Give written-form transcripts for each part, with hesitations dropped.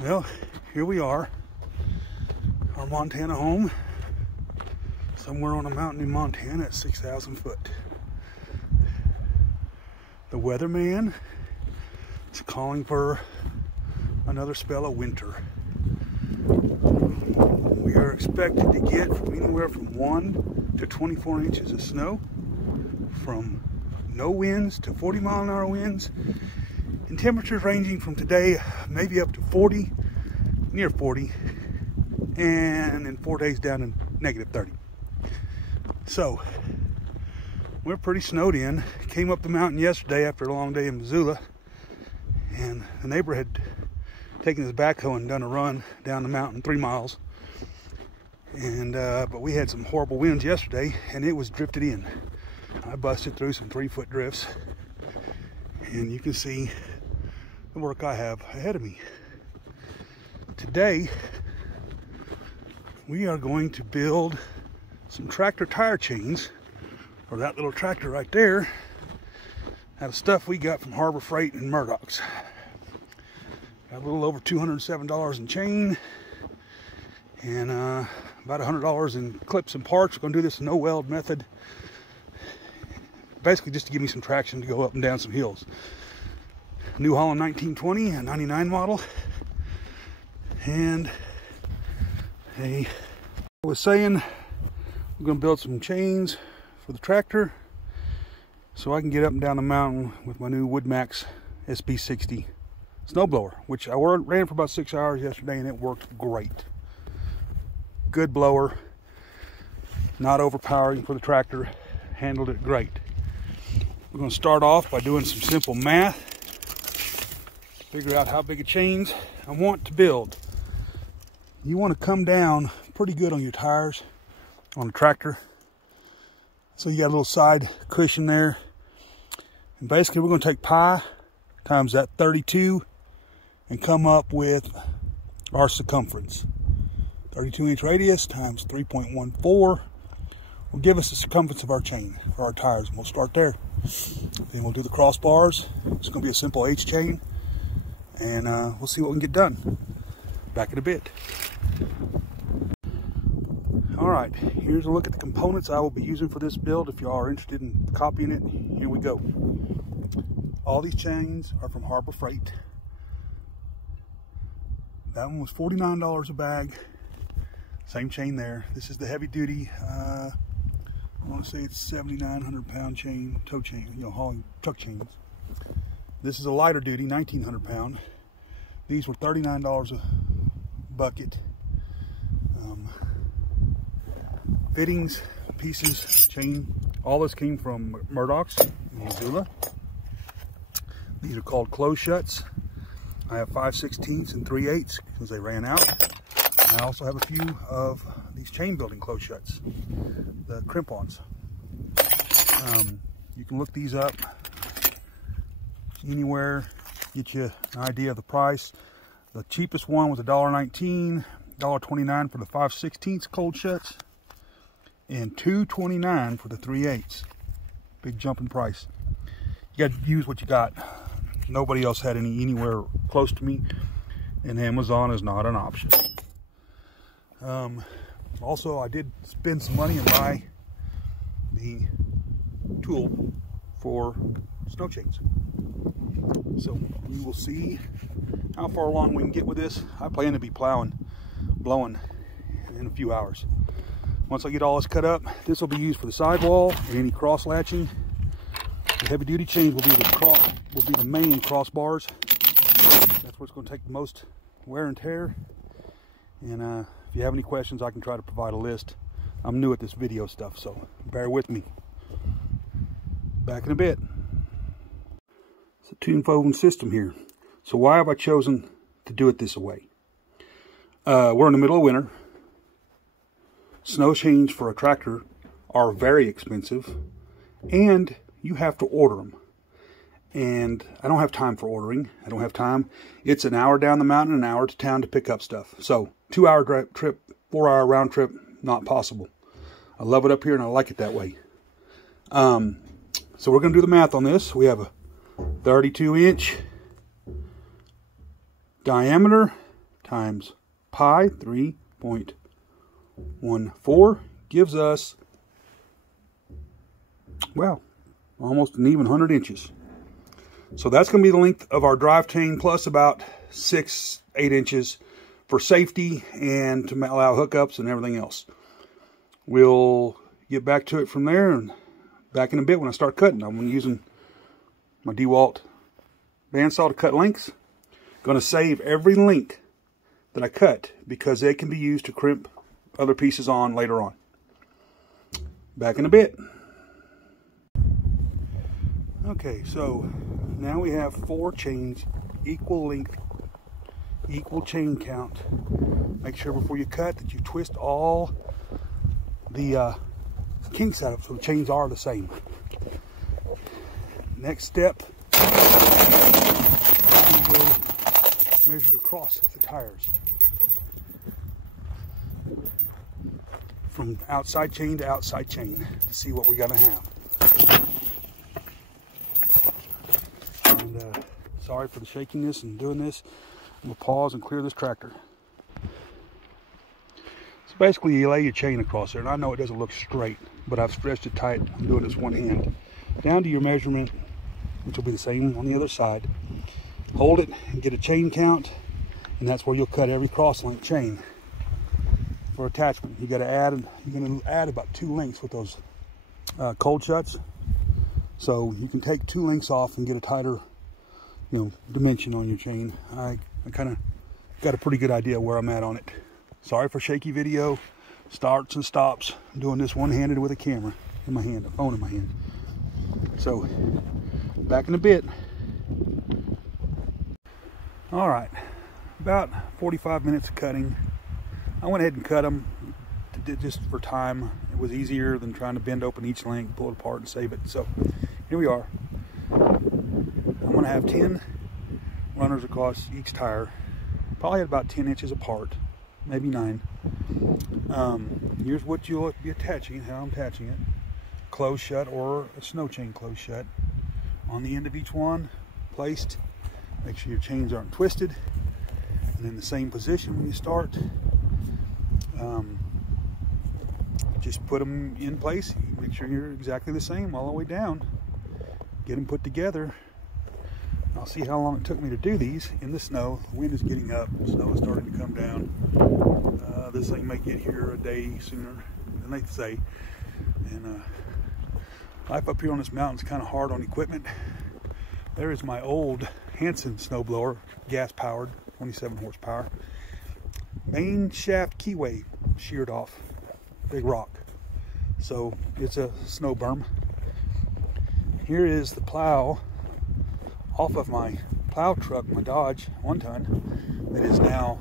Well, here we are, our Montana home, somewhere on a mountain in Montana at 6,000 foot. The weatherman is calling for another spell of winter. We are expected to get from anywhere from 1 to 24 inches of snow, from no winds to 40-mile-an-hour winds, and temperatures ranging from today maybe up to 40, near 40, and in 4 days down to negative 30. So we're pretty snowed in. Came up the mountain yesterday after a long day in Missoula, and the neighbor had taken his backhoe and done a run down the mountain 3 miles. And but we had some horrible winds yesterday, and it was drifted in. I busted through some 3-foot drifts, and you can see the work I have ahead of me. Today, we are going to build some tractor tire chains for that little tractor right there out of stuff we got from Harbor Freight and Murdoch's. Got a little over $207 in chain and about $100 in clips and parts. We're going to do this no weld method, basically just to give me some traction to go up and down some hills. New Holland 1920, a 99 model. And I was saying we're going to build some chains for the tractor so I can get up and down the mountain with my new Woodmaxx SB 60 snowblower, which I ran for about 6 hours yesterday, and it worked great. Good blower, not overpowering for the tractor, handled it great. We're going to start off by doing some simple math to figure out how big of chains I want to build. You want to come down pretty good on your tires on the tractor, so you got a little side cushion there. And basically we're going to take pi times that 32 and come up with our circumference. 32-inch radius times 3.14 will give us the circumference of our chain for our tires, and we'll start there. Then we'll do the crossbars. It's going to be a simple H chain, and we'll see what we can get done. Back in a bit. Alright, here's a look at the components I will be using for this build. If you are interested in copying it, here we go. All these chains are from Harbor Freight. That one was $49 a bag. Same chain there. This is the heavy duty, I want to say it's 7,900 pound chain, tow chain, you know, hauling truck chains. This is a lighter duty, 1,900 pound. These were $39 a bucket. Fittings, pieces, chain, all this came from Murdoch's in Missoula. These are called close shuts. I have 5/16 and 3/8 because they ran out. I also have a few of these chain building close shuts, the crimp-ons. You can look these up anywhere, get you an idea of the price. The cheapest one was $1.19, $1.29 for the 5/16 cold shuts, and $2.29 for the 3/8. Big jump in price. You got to use what you got. Nobody else had any anywhere close to me, and Amazon is not an option. Also, I did spend some money and buy the tool for snow chains. So we will see how far along we can get with this. I plan to be blowing in a few hours. Once I get all this cut up, this will be used for the sidewall and any cross latching. The heavy duty chains will be the main crossbars. That's where it's going to take the most wear and tear. And if you have any questions, I can try to provide a list. I'm new at this video stuff, so bear with me. Back in a bit. It's a tune-woven system here. So why have I chosen to do it this way? We're in the middle of winter. Snow chains for a tractor are very expensive, and you have to order them. And I don't have time for ordering. I don't have time. It's an hour down the mountain, an hour to town to pick up stuff. So 2-hour trip, 4-hour round trip, not possible. I love it up here and I like it that way. So we're going to do the math on this. We have a 32-inch diameter times pi 3.14 gives us, well, almost an even 100 inches. So that's going to be the length of our drive chain, plus about 6-8 inches for safety and to allow hookups and everything else. We'll get back to it from there, and back in a bit when I start cutting. I'm using my DeWalt bandsaw to cut lengths. Going to save every length that I cut because they can be used to crimp other pieces on later on. Back in a bit. Okay, so now we have 4 chains, equal length, equal chain count. Make sure before you cut that you twist all the kinks out of it so the chains are the same. Next step, we'll go measure across the tires from outside chain to outside chain to see what we're gonna have. And sorry for the shakiness and doing this. I'm gonna pause and clear this tractor. So basically you lay your chain across there, and I know it doesn't look straight, but I've stretched it tight. I'm doing this one hand. Down to your measurement, which will be the same on the other side. Hold it and get a chain count, and that's where you'll cut every cross length chain. For attachment, you're going to add about 2 lengths with those cold shuts. So you can take 2 lengths off and get a tighter, dimension on your chain. I kind of got a pretty good idea where I'm at on it. Sorry for shaky video, starts and stops. I'm doing this one-handed with a camera in my hand, a phone in my hand. So back in a bit. All right, about 45 minutes of cutting. I went ahead and cut them just for time. It was easier than trying to bend open each length, pull it apart and save it. So here we are. I'm gonna have 10 runners across each tire, probably at about 10 inches apart, maybe 9. Here's what you'll be attaching, how I'm attaching it. Closed shut or a snow chain closed shut. On the end of each one, placed. Make sure your chains aren't twisted. And in the same position when you start. Just put them in place. Make sure you're exactly the same all the way down. Get them put together. I'll see how long it took me to do these in the snow. The wind is getting up. The snow is starting to come down. This thing may get here a day sooner than they say. And life up here on this mountain is kind of hard on equipment. There is my old Hanson snowblower, gas powered, 27 horsepower. Main shaft keyway sheared off, big rock. So it's a snow berm. Here is the plow off of my plow truck, my Dodge 1-ton, that is now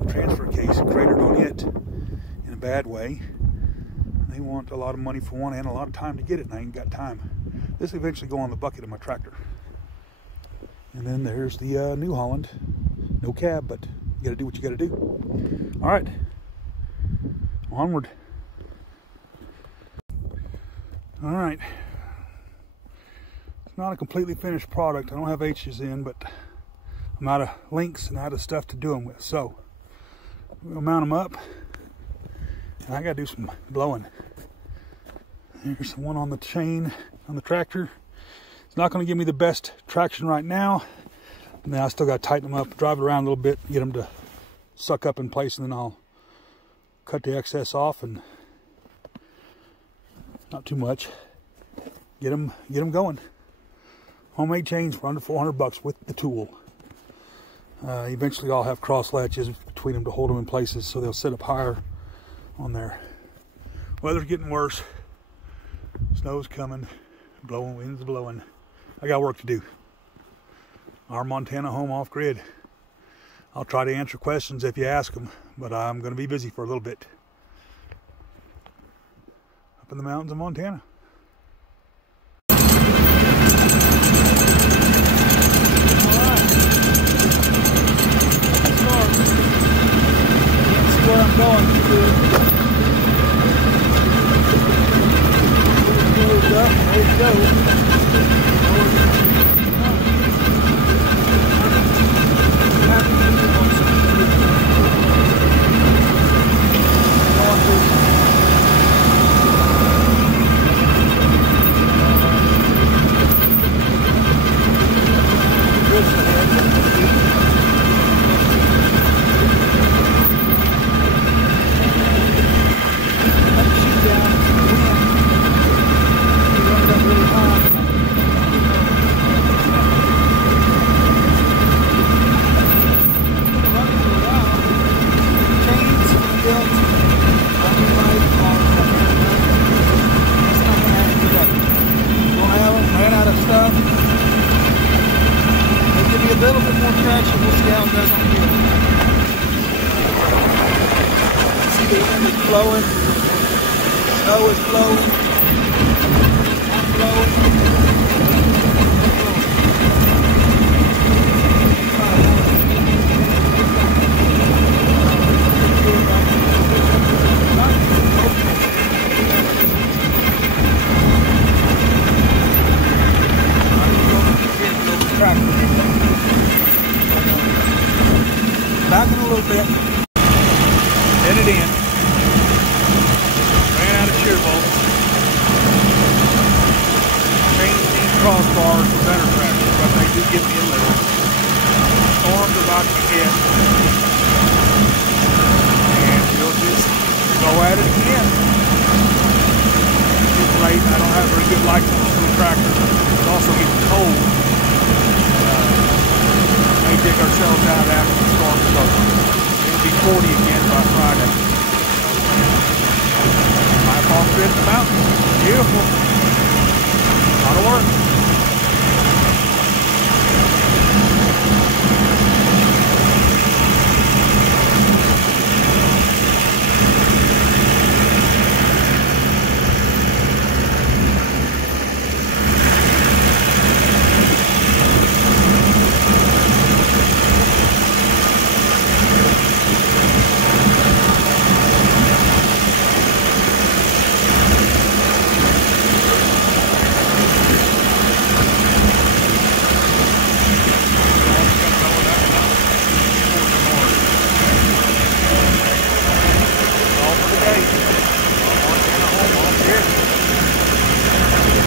a transfer case cratered on it in a bad way. They want a lot of money for one and a lot of time to get it, and I ain't got time. This will eventually go on the bucket of my tractor. And then there's the New Holland, no cab, but you gotta do what you gotta do. All right, onward. All right, it's not a completely finished product. I don't have H's in, but I'm out of links and out of stuff to do them with. So we'll mount them up, and I gotta do some blowing. Here's the one on the chain on the tractor. It's not going to give me the best traction right now. And then I still got to tighten them up, drive it around a little bit, get them to suck up in place, and then I'll cut the excess off, and not too much. Get them going. Homemade chains for under 400 bucks with the tool. Eventually I'll have cross latches between them to hold them in places so they'll sit up higher on there. Weather's getting worse. Snow's coming. Blowing, winds blowing. I got work to do. Our Montana home off grid. I'll try to answer questions if you ask them, but I'm going to be busy for a little bit. Up in the mountains of Montana. Alright. Let's see where I'm going. There you go. little bit more traction. We'll see how it does on the hill. See the wind is blowing. Snow is blowing. I'm blowing. Backing a little bit, bend it in, ran out of shear bolts, changed these crossbars for better traction, but they do give me a little. Storm's about to hit, and we'll just go at it again. It's late, I don't have very good lights on this little tractor. It's also getting cold. May dig ourselves out after the storm, so it'll be 40 again by Friday. Life off in the mountains. Beautiful. A lot of work.